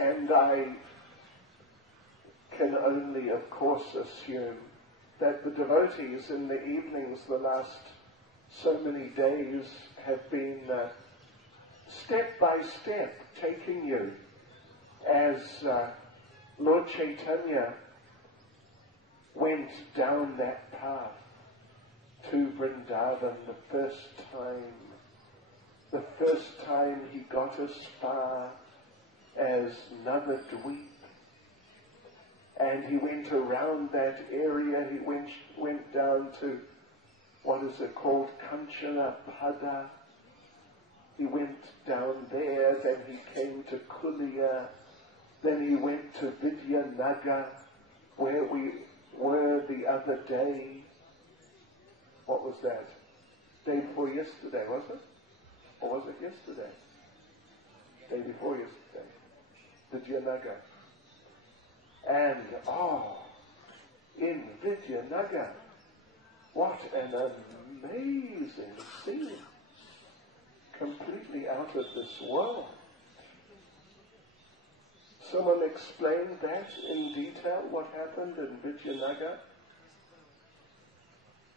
And I can only, of course, assume that the devotees in the evenings the last so many days have been step by step taking you as Lord Chaitanya went down that path to Vrndävana the first time he got as far as Nabadwip. And he went around that area, he went down to, what is it called, Kanchanapada. He went down there, then he came to Kulia, then he went to Vidyanagar, where we were the other day. What was that? Day before yesterday, was it? Or was it yesterday? Day before yesterday. Vidyanagar. And, in Vidyanagar, what an amazing scene. Completely out of this world. Someone explained that in detail, what happened in Vidyanagar?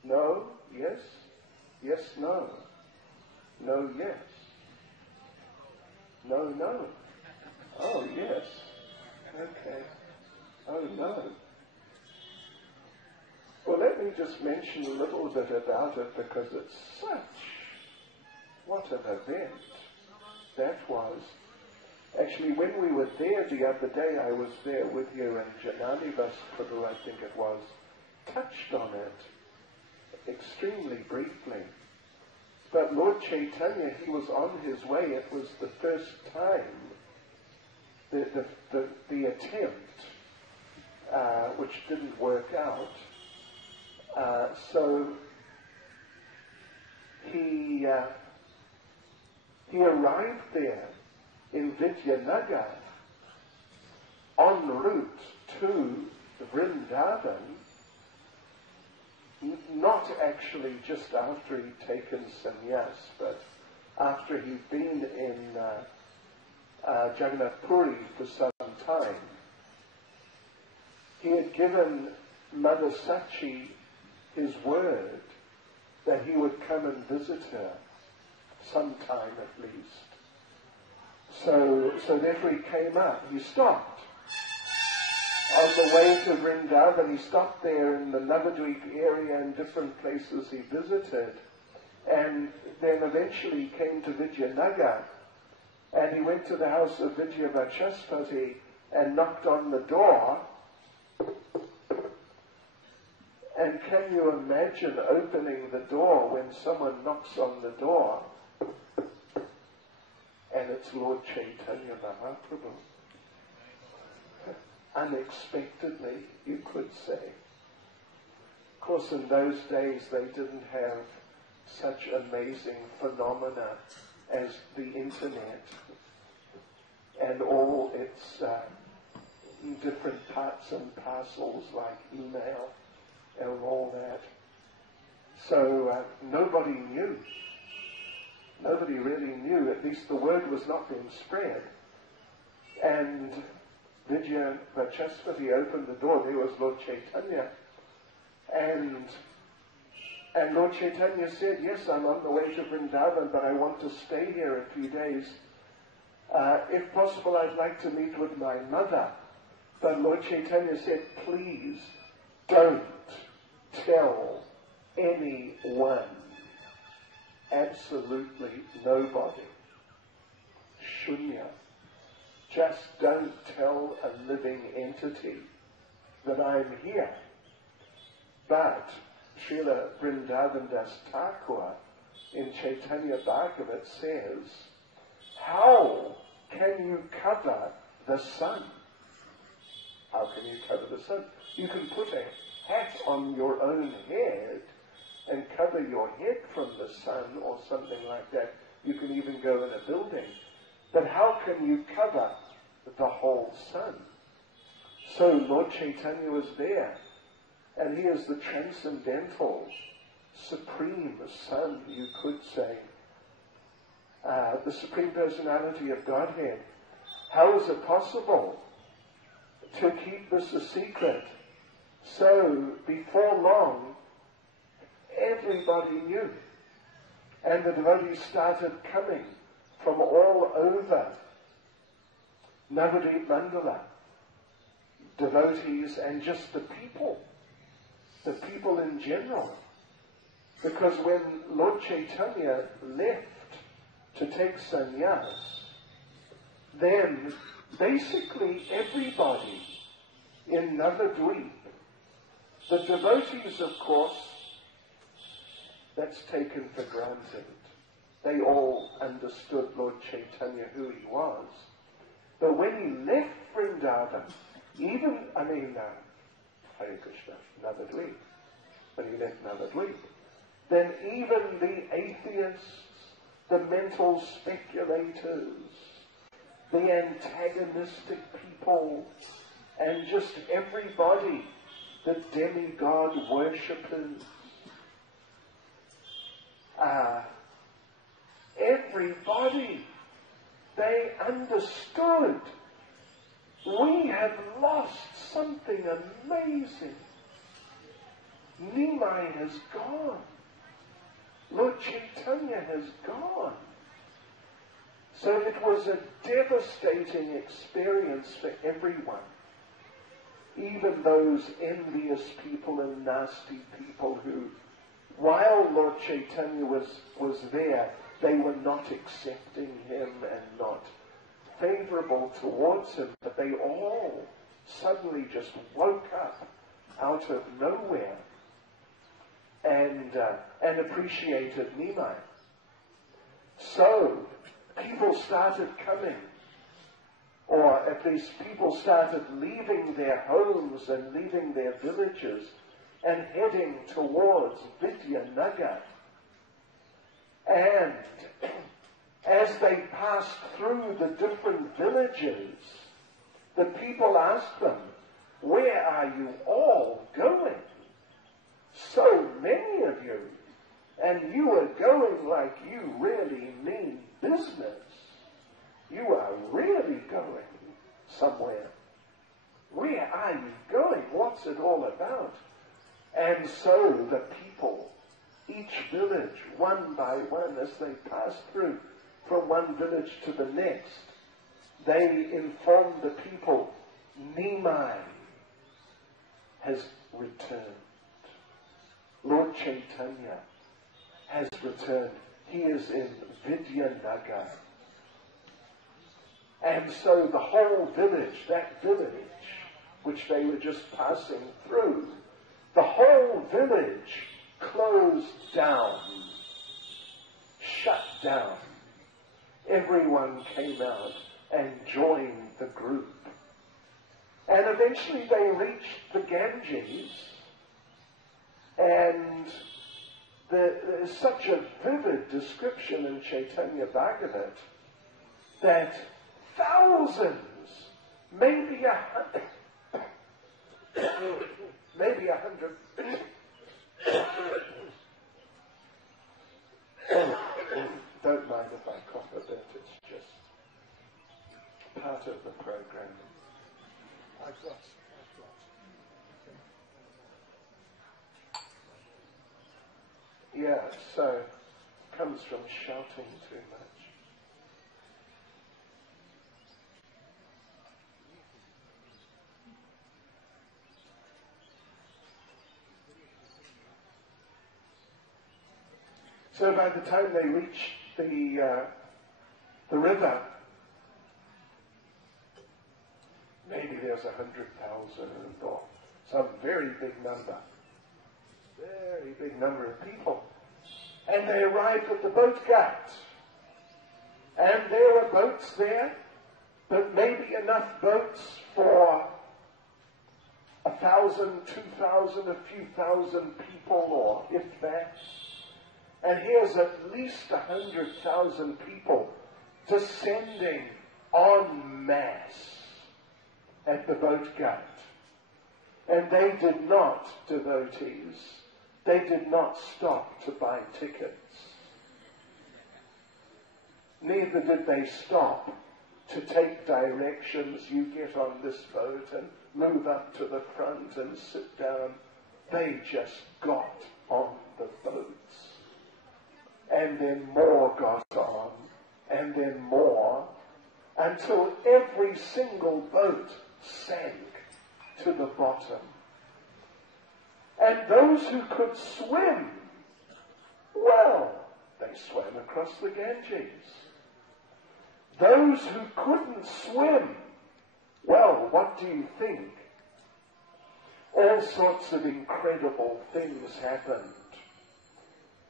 No? Yes? Yes, no. No, yes. No, no. Oh, yes. Okay. Oh, no. Well, let me just mention a little bit about it because it's what an event that was. Actually, when we were there the other day, I was there with you, and Janani Vaskuru, I think it was, touched on it extremely briefly. But Lord Chaitanya, he was on his way. It was the first time, the attempt, which didn't work out. So he arrived there in Vidyanagar en route to Vrndävana, not actually just after he'd taken sannyas, but after he'd been in Jagannath Puri for some time. He had given Mother Sachi his word that he would come and visit her sometime at least. So therefore he came up. He stopped. On the way to Vrndävana, he stopped there in the Nabadwip area and different places he visited. And then eventually he came to Vidyanagar. And he went to the house of Vidyavachaspati and knocked on the door. And can you imagine opening the door when someone knocks on the door? And it's Lord Chaitanya Mahaprabhu. Unexpectedly, you could say. Of course, in those days they didn't have such amazing phenomena as the internet and all its different parts and parcels like email and all that. So nobody knew. Nobody really knew. At least the word was not being spread. And Vidyavachaspati opened the door. There was Lord Chaitanya. And Lord Chaitanya said, yes, I'm on the way to Vrndävana, but I want to stay here a few days. If possible, I'd like to meet with my mother. But Lord Chaitanya said, please don't tell anyone. Absolutely nobody. Shunya. Just don't tell a living entity that I'm here. But Srila Vrndävana Thakur in Chaitanya Bhagavat says, how can you cover the sun? How can you cover the sun? You can put a hat on your own head and cover your head from the sun or something like that. You can even go in a building. But how can you cover the whole sun? So Lord Chaitanya was there, and he is the transcendental, supreme sun, you could say, the Supreme Personality of Godhead. how is it possible to keep this a secret? So before long, everybody knew. And the devotees started coming from all over Nabadwip Mandala. Devotees and just the people in general. Because when Lord Chaitanya left to take sannyas, then basically everybody in Nabadwip, the devotees, of course, that's taken for granted. They all understood Lord Chaitanya, who he was. But when he left Vrndävana, Hare Krishna, Nabadwip, when he left Nabadwip, then even the atheists, the mental speculators, the antagonistic people, and just everybody, the demigod worshippers, everybody, they understood we have lost something amazing. Nimai has gone. Lord Chaitanya has gone. So it was a devastating experience for everyone. Even those envious people and nasty people who, while Lord Chaitanya was there, they were not accepting him and not favorable towards him, but they all suddenly just woke up out of nowhere and appreciated Nimai. So people started coming, or at least people started leaving their homes and leaving their villages and heading towards Vidyanagar. And as they passed through the different villages, the people asked them, "Where are you all going? So many of you, and you are going like you really mean business. You are really going somewhere. Where are you going? What's it all about?" And so the people, each village, one by one, as they passed through from one village to the next, they informed the people, Nimai has returned. Lord Chaitanya has returned. He is in Vidyanagar. And so the whole village, that village which they were just passing through, the whole village closed down, shut down. Everyone came out and joined the group. And eventually they reached the Ganges, and there's such a vivid description in Chaitanya Bhagavat that thousands, maybe a hundred, don't mind if I cough a bit, it's just part of the program. I've got. Yeah, so it comes from shouting too much. So by the time they reached the river, maybe there's 100,000 or some very big number of people. And they arrived at the boat ghat. And there were boats there, but maybe enough boats for 1,000, 2,000, a few thousand people, or if that. And here's at least 100,000 people descending en masse at the boat ghat. And they did not, devotees, they did not stop to buy tickets. Neither did they stop to take directions. You get on this boat and move up to the front and sit down. They just got on the boats. And then more got on, and then more, until every single boat sank to the bottom. And those who could swim, well, they swam across the Ganges. Those who couldn't swim, well, what do you think? All sorts of incredible things happened.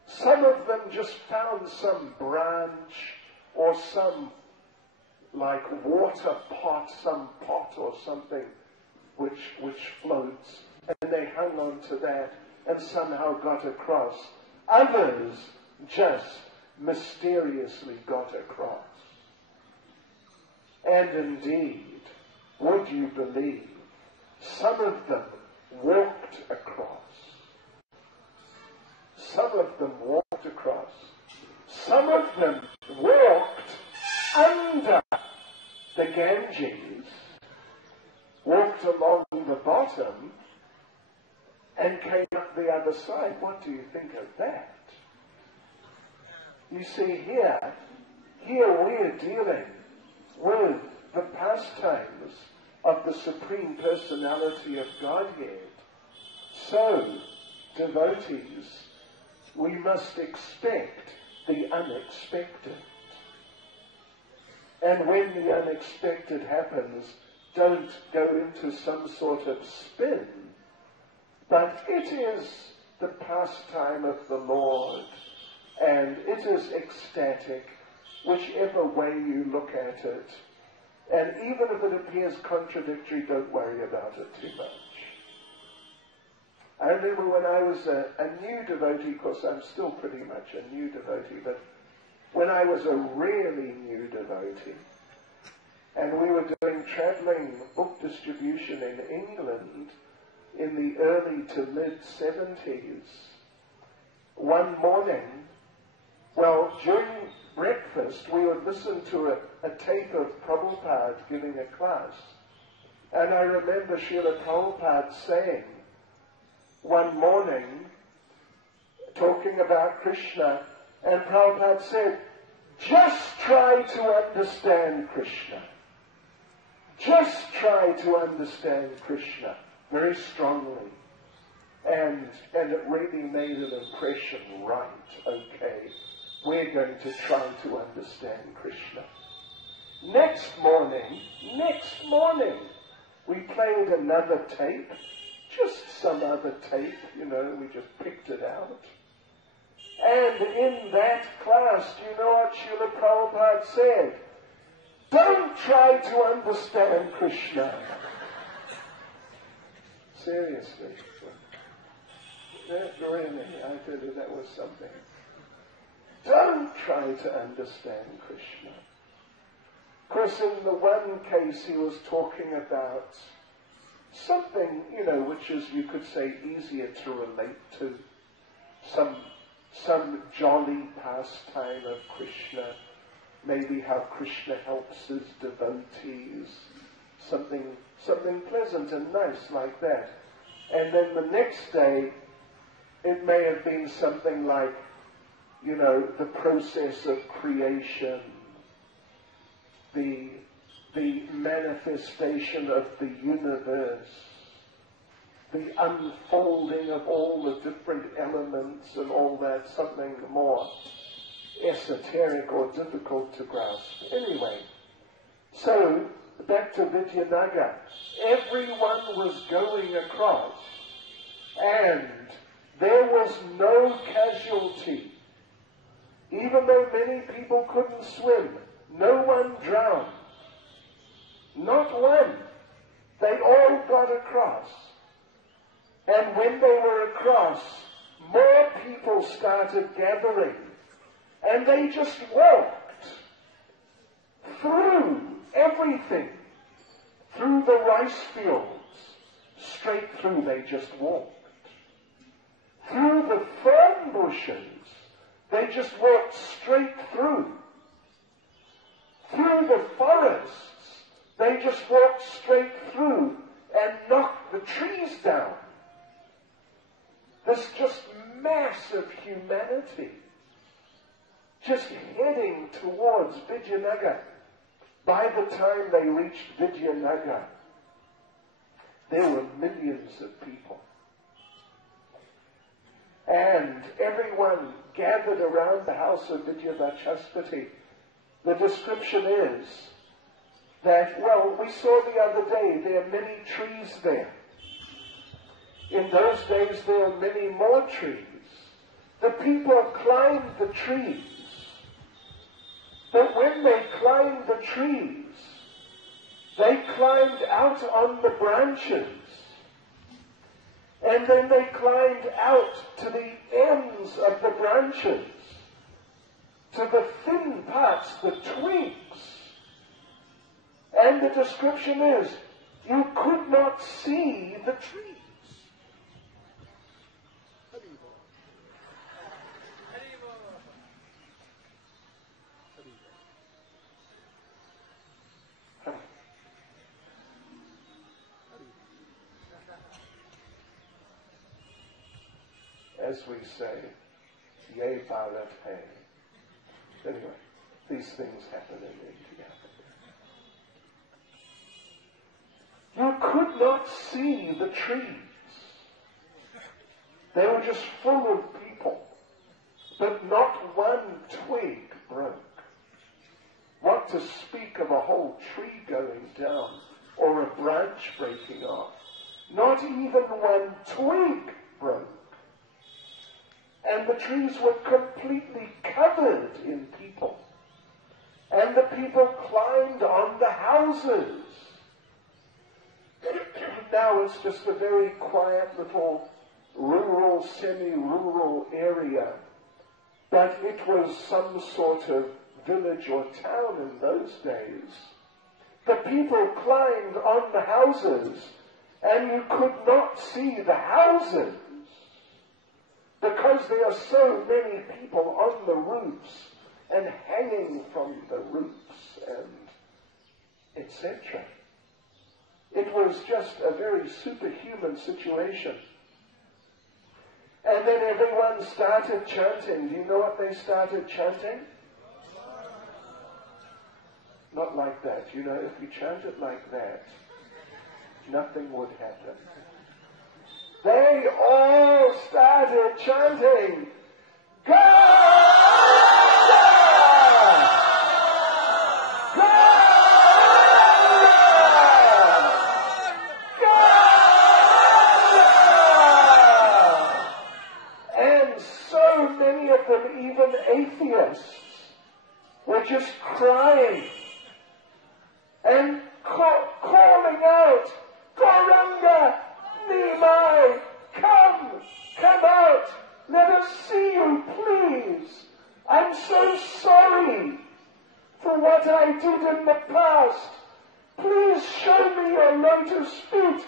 Some of them just found some branch or some like water pot, some pot or something which floats, and they hung on to that and somehow got across. Others just mysteriously got across. And indeed, would you believe, some of them walked across. Some of them walked across. Some of them walked under the Ganges, walked along the bottom, and came up the other side. What do you think of that? You see, here we're dealing with the pastimes of the Supreme Personality of Godhead. So, devotees, we must expect the unexpected. And when the unexpected happens, don't go into some sort of spin, but it is the pastime of the Lord, and it is ecstatic, whichever way you look at it. And even if it appears contradictory, don't worry about it too much. I remember when I was a new devotee, of course I'm still pretty much a new devotee, but when I was a really new devotee, and we were doing travelling book distribution in England in the early to mid-70s, one morning, well, during breakfast, we would listen to a tape of Prabhupada giving a class. And I remember Srila Prabhupada saying one morning, talking about Krishna, and Prabhupada said, just try to understand Krishna. Just try to understand Krishna very strongly. And it really made an impression, right, okay. We're going to try to understand Krishna. Next morning, we played another tape, just some other tape, we just picked it out. And in that class, do you know what Srila Prabhupada said? Don't try to understand Krishna. Seriously. Really, I tell you, that was something. Don't try to understand Krishna. Of course, in the one case he was talking about something, which is, you could say, easier to relate to. Some jolly pastime of Krishna. Maybe how Krishna helps his devotees. Something pleasant and nice like that. And then the next day, it may have been something like, the process of creation, the manifestation of the universe, the unfolding of all the different elements and all that, something more esoteric or difficult to grasp. Anyway, so back to Vidyanagar. Everyone was going across, and there was no casualty. Even though many people couldn't swim, no one drowned. Not one. They all got across. And when they were across, more people started gathering. And they just walked through everything. Through the rice fields. Straight through, they just walked. Through the fern bushes. They just walked straight through. Through the forest, They just walked straight through and knocked the trees down. This just mass of humanity just heading towards Vijayanagar. By the time they reached Vijayanagar, there were millions of people. And everyone gathered around the house of Vidyavachaspati. The description is that, well, we saw the other day, there are many trees there. In those days, there were many more trees. The people climbed the trees. But when they climbed the trees, they climbed out on the branches. And then they climbed out to the ends of the branches, to the thin parts, the twigs. And the description is, you could not see the trees. As we say, Ye Bharat Hai. Anyway, these things happen in India. You could not see the trees. They were just full of people. But not one twig broke. What to speak of a whole tree going down or a branch breaking off. Not even one twig broke. And the trees were completely covered in people. And the people climbed on the houses. Now it's just a very quiet little rural, semi-rural area. But it was some sort of village or town in those days. The people climbed on the houses, and you could not see the houses, because there are so many people on the roofs and hanging from the roofs and etc. It was just a very superhuman situation. And then everyone started chanting. Do you know what they started chanting? Not like that. You know, if you chant it like that, nothing would happen. They all started chanting, Gauranga! Gauranga! Gauranga! And so many of them, even atheists, were just crying and calling out, Gauranga! Nimai, come out, let us see you, please. I'm so sorry for what I did in the past. Please show me your lotus feet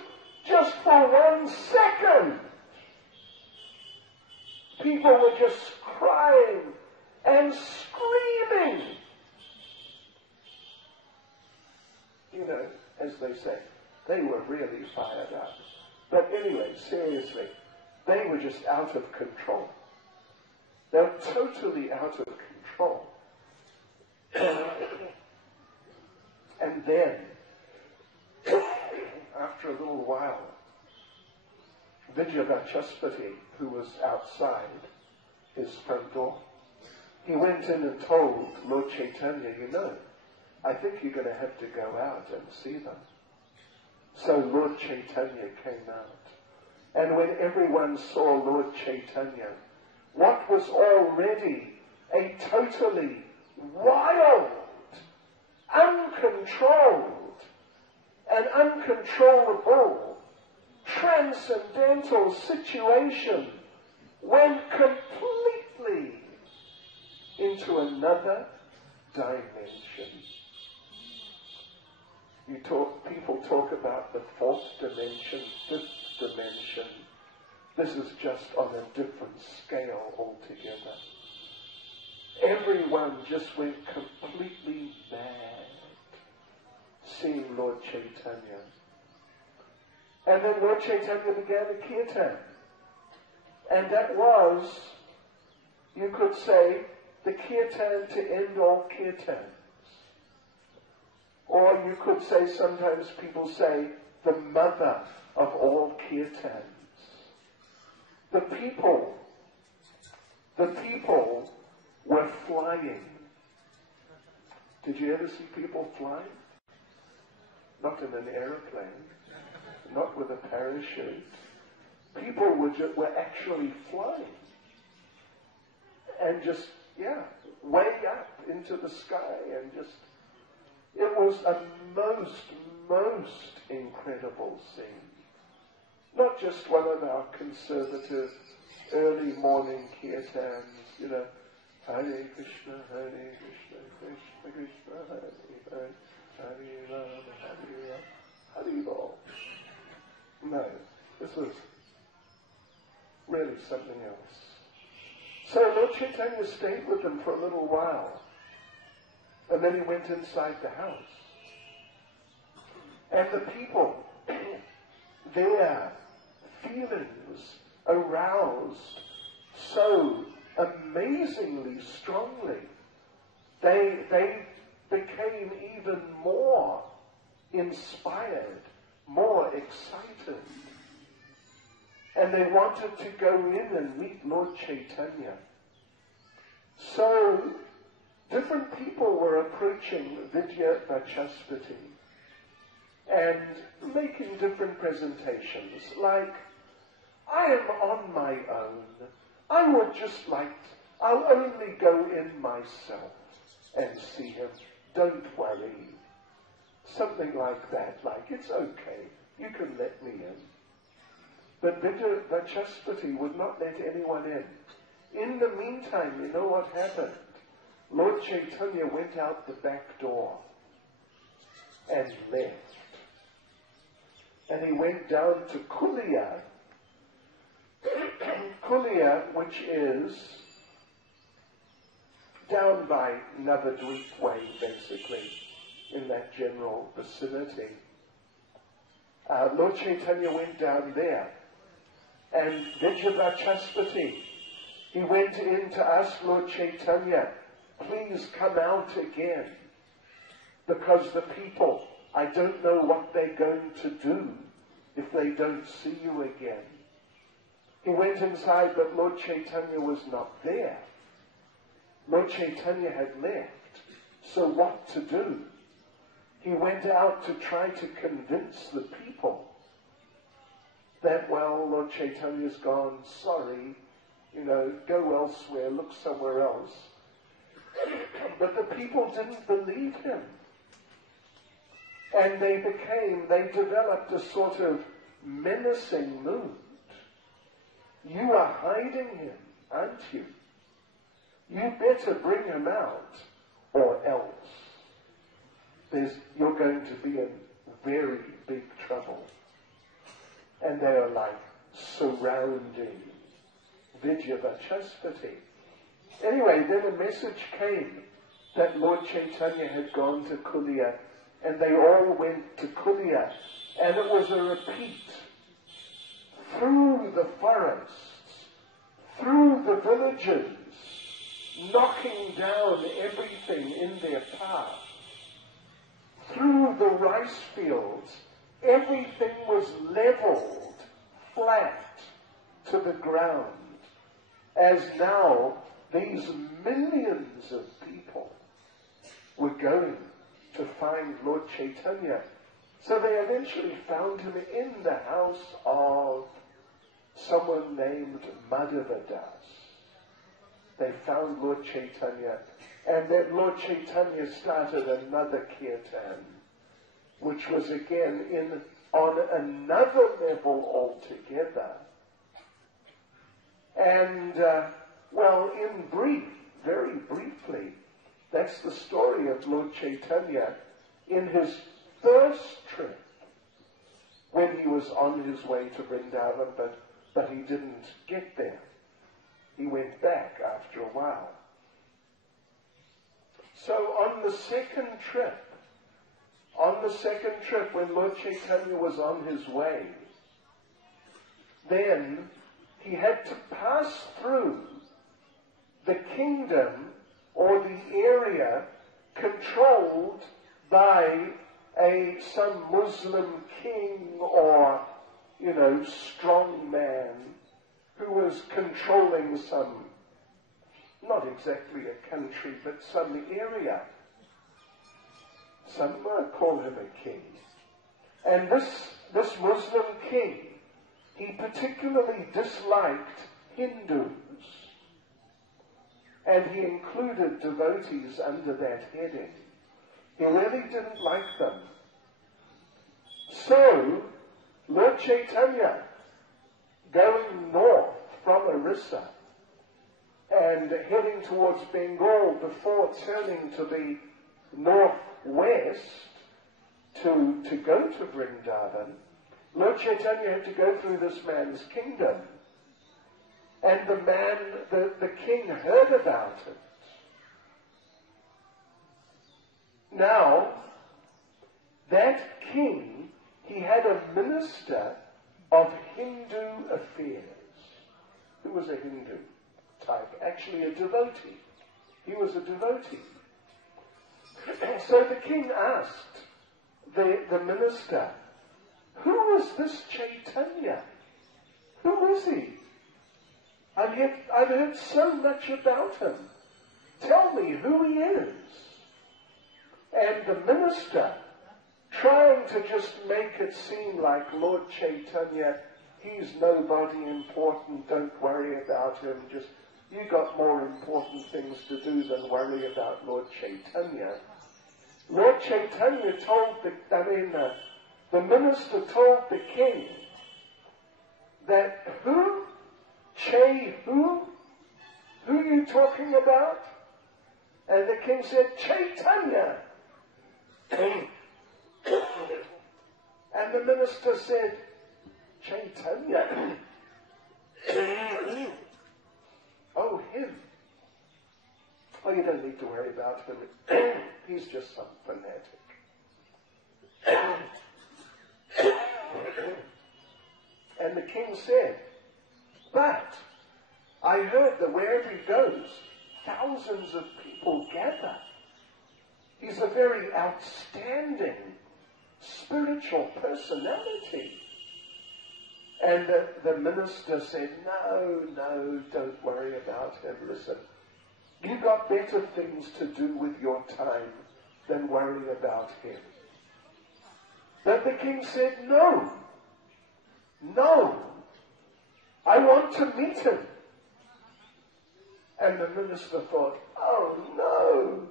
just for 1 second. People were just crying and screaming. You know, as they say, they were really fired up. But anyway, seriously, they were just out of control. They were totally out of control. And then, after a little while, Vidyavachaspati, who was outside his front door, he went in and told Lord Chaitanya, you know, I think you're going to have to go out and see them. So Lord Chaitanya came out. And when everyone saw Lord Chaitanya, what was already a totally wild, uncontrolled, and uncontrollable, transcendental situation went completely into another dimension. People talk about the 4th dimension, 5th dimension. This is just on a different scale altogether. Everyone just went completely mad. seeing Lord Chaitanya. And then Lord Chaitanya began a kirtan. And that was, you could say, the kirtan to end all kirtans. Or you could say, sometimes people say, the mother of all kirtans. The people were flying. Did you ever see people flying? Not in an aeroplane, not with a parachute. People were actually flying. And just, way up into the sky and just, it was a most incredible scene. Not just one of our conservative early morning kirtans, Hare Krishna, Krishna Krishna, Hare Hare, Hare Rama, Hare Rama. No, this was really something else. So Lord Chaitanya stayed with them for a little while, and then he went inside the house. And the people, their feelings aroused so amazingly strongly. They became even more inspired, more excited. And they wanted to go in and meet Lord Chaitanya. So, different people were approaching Vidya Vachaspati and making different presentations, like, I am on my own. I'll only go in myself and see him. Don't worry. Something like that, like, it's okay. You can let me in. But Vidya Vachaspati would not let anyone in. In the meantime, you know what happened? Lord Chaitanya went out the back door and left. And he went down to Kulia, which is down by Nabadwip way, basically, in that general vicinity. Lord Chaitanya went down there. And Vidya Vachaspati, he went in to ask Lord Chaitanya, please come out again, because the people, I don't know what they're going to do if they don't see you again. He went inside, but Lord Chaitanya was not there. Lord Chaitanya had left. So what to do? He went out to try to convince the people that, well, Lord Chaitanya's gone, sorry, go elsewhere, look somewhere else. But the people didn't believe him. And they developed a sort of menacing mood. You are hiding him, aren't you? You better bring him out, or else you're going to be in very big trouble. And they are like surrounding Vidya Vachaspati. Anyway, then a message came that Lord Chaitanya had gone to Kulia, and they all went to Kulia, and it was a repeat. Through the forests, through the villages, knocking down everything in their path, through the rice fields, everything was leveled flat to the ground, as now these millions of people were going to find Lord Chaitanya. So they eventually found him in the house of someone named Madhavadas. They found Lord Chaitanya, and then Lord Chaitanya started another kirtan, which was again on another level altogether. And, in brief, very briefly, that's the story of Lord Chaitanya in his first trip, when he was on his way to Vrndävana, but he didn't get there. He went back after a while. So on the second trip, on the second trip, when Lord Chaitanya was on his way, then he had to pass through the kingdom or the area controlled by some Muslim king or, strong man who was controlling some, not exactly a country, but some area. Some call him a king. And this Muslim king, he particularly disliked Hindus. And he included devotees under that heading. He really didn't like them. So, Lord Chaitanya, going north from Orissa and heading towards Bengal before turning to the northwest to go to Vrndävana, Lord Chaitanya had to go through this man's kingdom. And the king heard about it. Now, that king, he had a minister of Hindu affairs, who was a Hindu type, actually a devotee. He was a devotee. So the king asked the minister, who is this Chaitanya? Who is he? I've heard so much about him. Tell me who he is. And the minister, trying to just make it seem like Lord Chaitanya, he's nobody important, don't worry about him, just you got more important things to do than worry about Lord Chaitanya. Lord Chaitanya told the minister told the king that who? Who are you talking about? And the king said, Chaitanya. And the minister said, Chaitanya? Oh, him. Oh, you don't need to worry about him. He's just some fanatic. And the king said, but I heard that wherever he goes, thousands of people gather. He's a very outstanding spiritual personality. And the minister said, no, don't worry about him. Listen, you got better things to do with your time than worry about him. But the king said, no, I want to meet him. And the minister thought, oh no,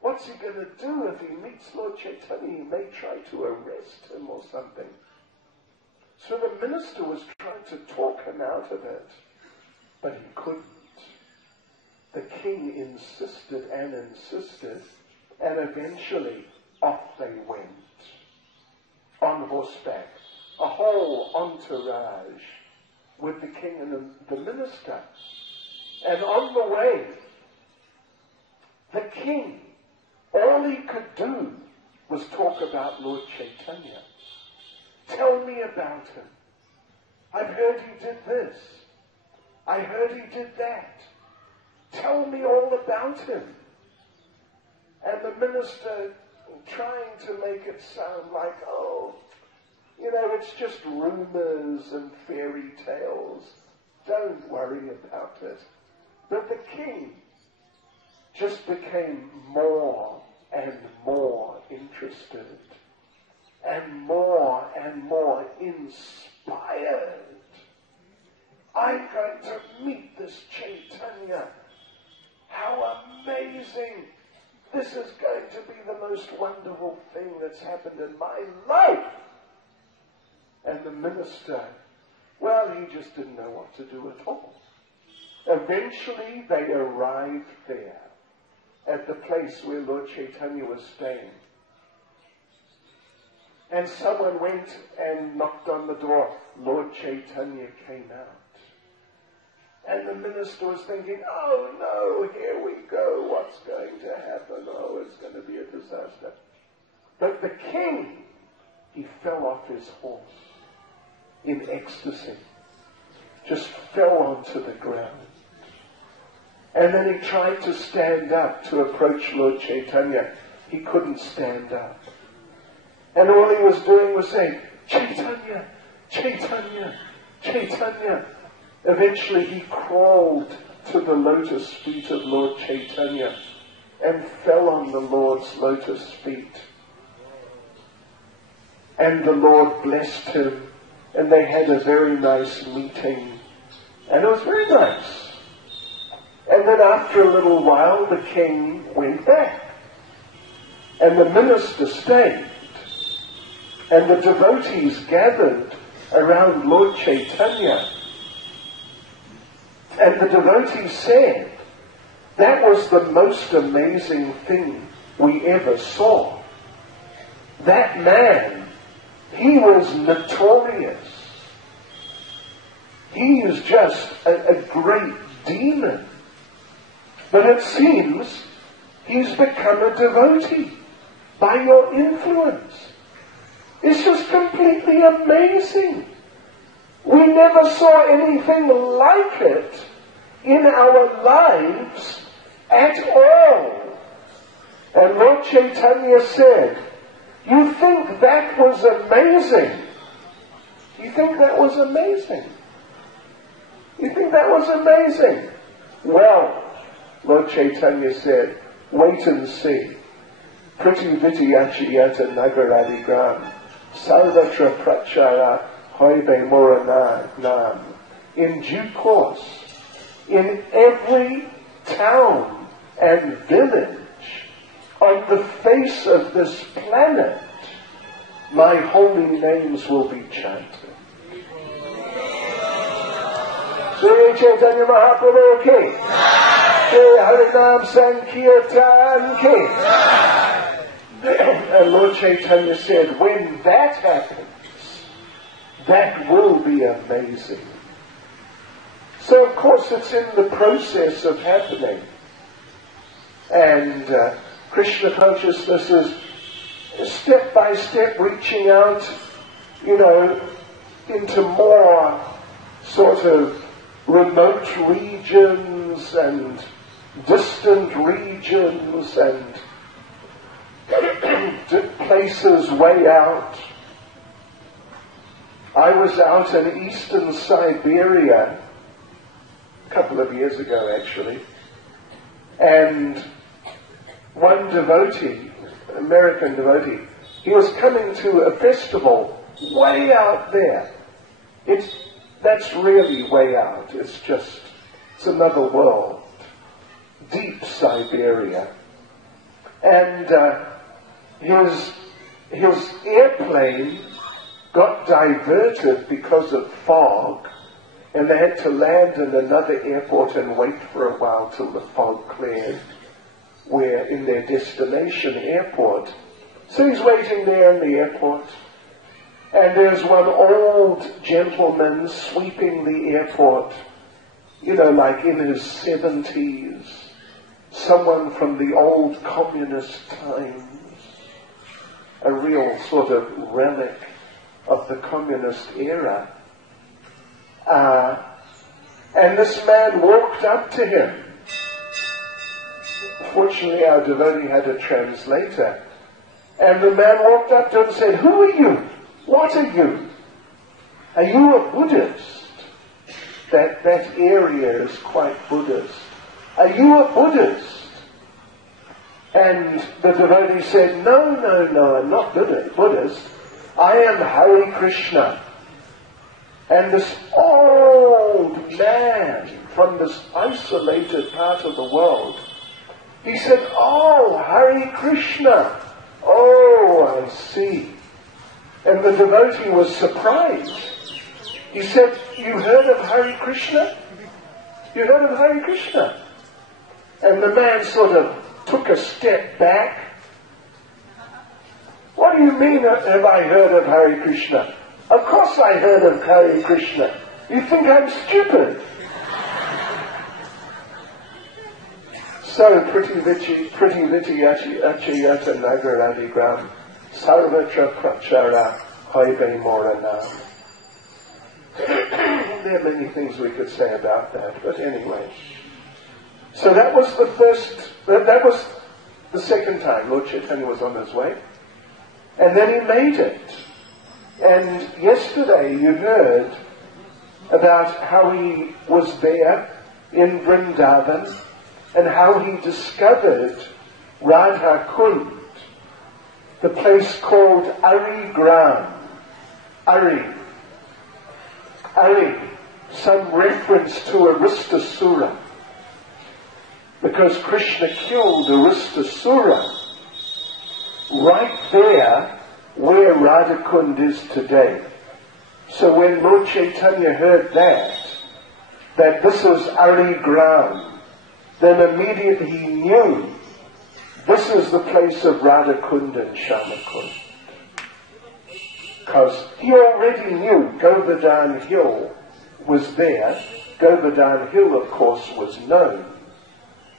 what's he going to do if he meets Lord Chaitanya? He may try to arrest him or something. So the minister was trying to talk him out of it, but he couldn't. The king insisted, and eventually off they went, on horseback, a whole entourage with the king and the minister. And on the way, the king, all he could do was talk about Lord Chaitanya. Tell me about him. I've heard he did this. I heard he did that. Tell me all about him. And the minister, trying to make it sound like, it's just rumors and fairy tales. Don't worry about it. But the king just became more and more interested and more inspired. I'm going to meet this Chaitanya. How amazing. This is going to be the most wonderful thing that's happened in my life. And the minister, he just didn't know what to do at all. Eventually they arrived there at the place where Lord Chaitanya was staying. And someone went and knocked on the door. Lord Chaitanya came out. And the minister was thinking, oh no, here we go. What's going to happen? Oh, it's going to be a disaster. But the king, he fell off his horse in ecstasy. Just fell onto the ground. And then he tried to stand up to approach Lord Chaitanya. He couldn't stand up. And all he was doing was saying, Chaitanya, Chaitanya, Chaitanya. Eventually he crawled to the lotus feet of Lord Chaitanya and fell on the Lord's lotus feet. And the Lord blessed him, and they had a very nice meeting. And it was very nice. And then after a little while, the king went back. And the minister stayed. And the devotees gathered around Lord Chaitanya. And the devotees said, that was the most amazing thing we ever saw. That man, he was notorious. He is just a great demon. But it seems he's become a devotee by your influence. It's just completely amazing. We never saw anything like it in our lives at all. And Lord Chaitanya said, you think that was amazing? You think that was amazing? You think that was amazing? Well, Lord Chaitanya said, wait and see. Priti Vidyachiyata Nagaradigram Sarvatra Prachara Hoibe Moranam. In due course, in every town and village on the face of this planet, my holy names will be chanted. Sri Chaitanya Mahaprabhu ki, Sri Harinam Sankirtan ki. And Lord Chaitanya said, when that happens, that will be amazing. So of course it's in the process of happening. And Krishna consciousness is step by step reaching out, into more sort of remote regions and distant regions and places way out. I was out in eastern Siberia a couple of years ago actually, and one devotee, an American devotee, he was coming to a festival way out there. That's really way out. It's another world. Deep Siberia. And his airplane got diverted because of fog, and they had to land in another airport and wait for a while till the fog cleared. We're in their destination airport. So he's waiting there in the airport. And there's one old gentleman sweeping the airport, like in his 70s. Someone from the old communist times. A real sort of relic of the communist era. And this man walked up to him. Fortunately, our devotee had a translator. And the man walked up to him and said, who are you? What are you? Are you a Buddhist? That area is quite Buddhist. Are you a Buddhist? And the devotee said, no, I'm not Buddhist. I am Hare Krishna. And this old man from this isolated part of the world, he said, oh, Hare Krishna. Oh, I see. And the devotee was surprised. He said, you heard of Hare Krishna? You heard of Hare Krishna? And the man sort of took a step back. What do you mean, have I heard of Hare Krishna? Of course I heard of Hare Krishna. You think I'm stupid? So, Priti Viti Achiyata Nagaradigram Sarvatra prachara hoibe moranam. There are many things we could say about that, but anyway. So that was that was the second time Lord Chaitanya was on his way. And then he made it. And yesterday you heard about how he was there in Vrndävana and how he discovered Radha Kund, the place called Ari Gram. Ari, some reference to Aristasura, because Krishna killed Aristasura right there where Radhakund is today. So when Lord Chaitanya heard that this is Ari Gram, then immediately he knew this is the place of Radhakund and Shyamakund. Because he already knew Govardhan Hill was there. Govardhan Hill, of course, was known.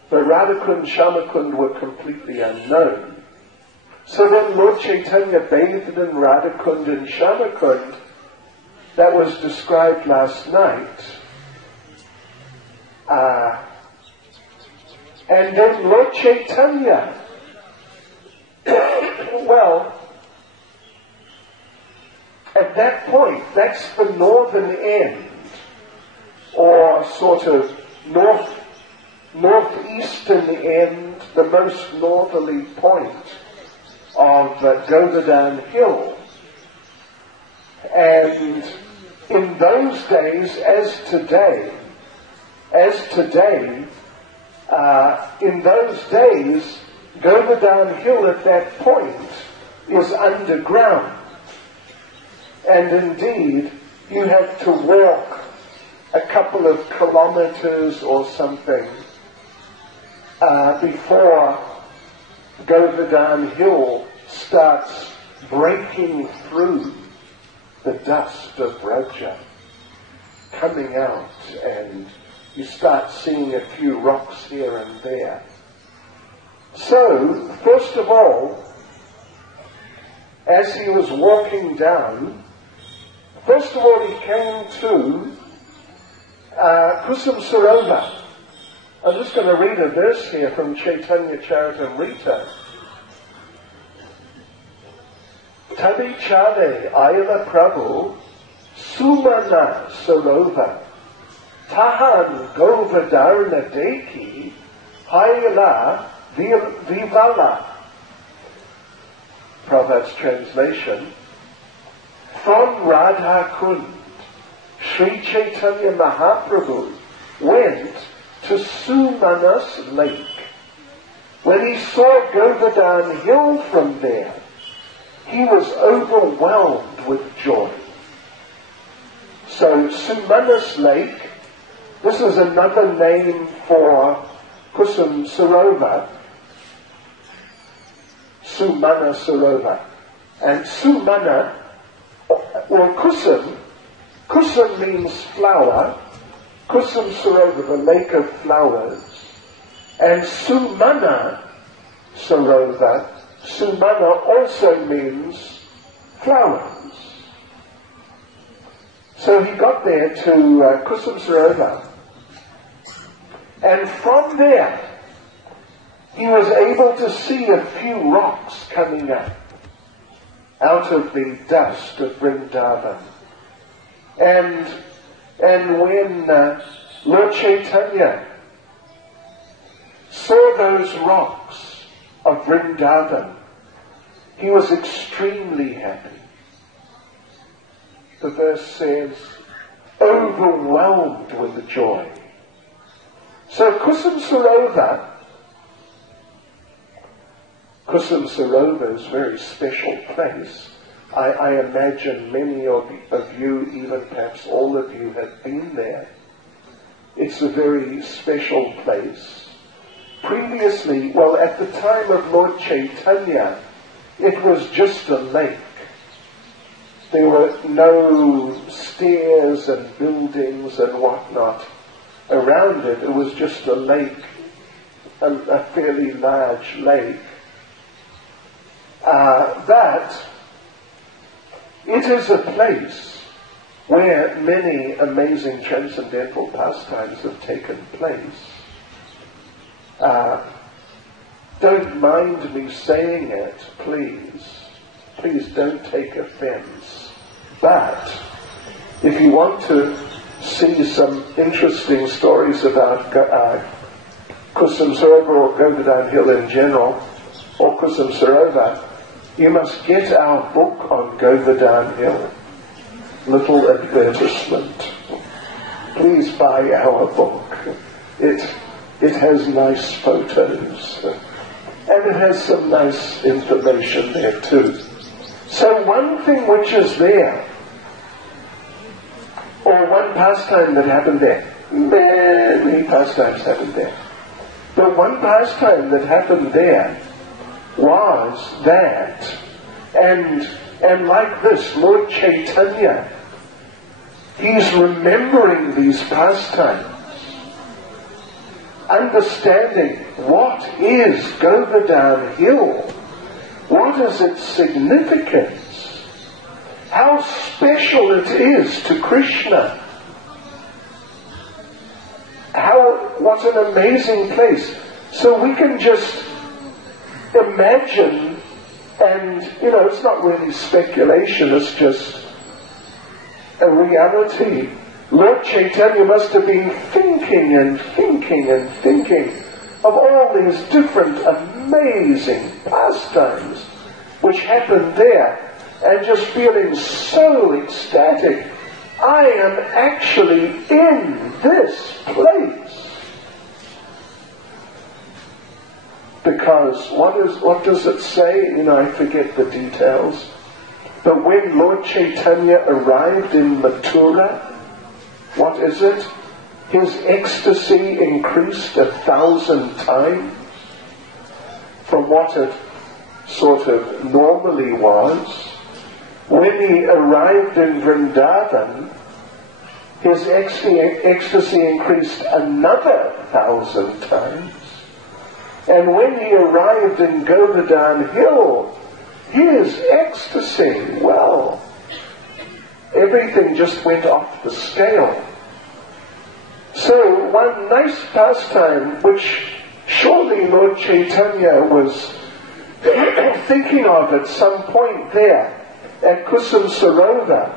But Radhakund and Shyamakund were completely unknown. So then Lord Chaitanya bathed in Radhakund and Shyamakund, that was described last night. And then Lord Chaitanya, well, at that point, that's the northern end, or sort of northeastern end, the most northerly point of Govardhan Hill. And in those days, as today, in those days, Govardhan Hill at that point is underground. And indeed, you have to walk a couple of kilometers or something before Govardhan Hill starts breaking through the dust of Raja, coming out, and you start seeing a few rocks here and there. So, first of all, as he was walking down, first of all he came to Kusum Sarovar. I'm just going to read a verse here from Chaitanya Charitamrita. Tabi chade ayala prabhu sumana sarova tahan govardhana deki hayala vivala. Prabhupada's translation. From Radha Kund, Sri Chaitanya Mahaprabhu went to Sumanas Lake. When he saw Govardhan Hill from there, he was overwhelmed with joy. So Sumanas Lake, this is another name for Kusum Sarovar, Sumana Sarovar. And Sumana, or Kusum means flower, Kusum Sarovar, the lake of flowers, and Sumana Sarovar, Sumana also means flowers. So he got there to Kusum Sarovar, and from there he was able to see a few rocks coming up out of the dust of Vrndävana. And when Lord Chaitanya saw those rocks of Vrndävana, he was extremely happy. The verse says, overwhelmed with joy. So Kusum Sarovar is a very special place. I imagine many of you, even perhaps all of you, have been there. It's a very special place. Previously, well, at the time of Lord Chaitanya, it was just a lake. There were no stairs and buildings and whatnot around it. It was just a lake, a fairly large lake. that it is a place where many amazing transcendental pastimes have taken place. Don't mind me saying it, please. Please don't take offense. But if you want to see some interesting stories about Kusum Sarovar or Govardhan Hill in general, or Kusum Sarovar, you must get our book on Govardhan Hill. Little advertisement. Please buy our book. It has nice photos. And it has some nice information there too. So one thing which is there, or one pastime that happened there, many pastimes happened there, but one pastime that happened there was that, and like this, Lord Chaitanya, he's remembering these pastimes, understanding what is Govardhan Hill, what is its significance, how special it is to Krishna, what an amazing place. So we can just imagine, and it's not really speculation, it's just a reality. Lord Chaitanya must have been thinking and thinking and thinking of all these different amazing pastimes which happened there, and just feeling so ecstatic. I am actually in this place. Because what does it say? I forget the details. But when Lord Chaitanya arrived in Mathura, what is it? His ecstasy increased 1,000 times from what it sort of normally was. When he arrived in Vrndävana, his ecstasy increased another 1,000 times. And when he arrived in Govardhan Hill, his ecstasy, well, everything just went off the scale. So one nice pastime which surely Lord Chaitanya was thinking of at some point there at Kusum Sarovar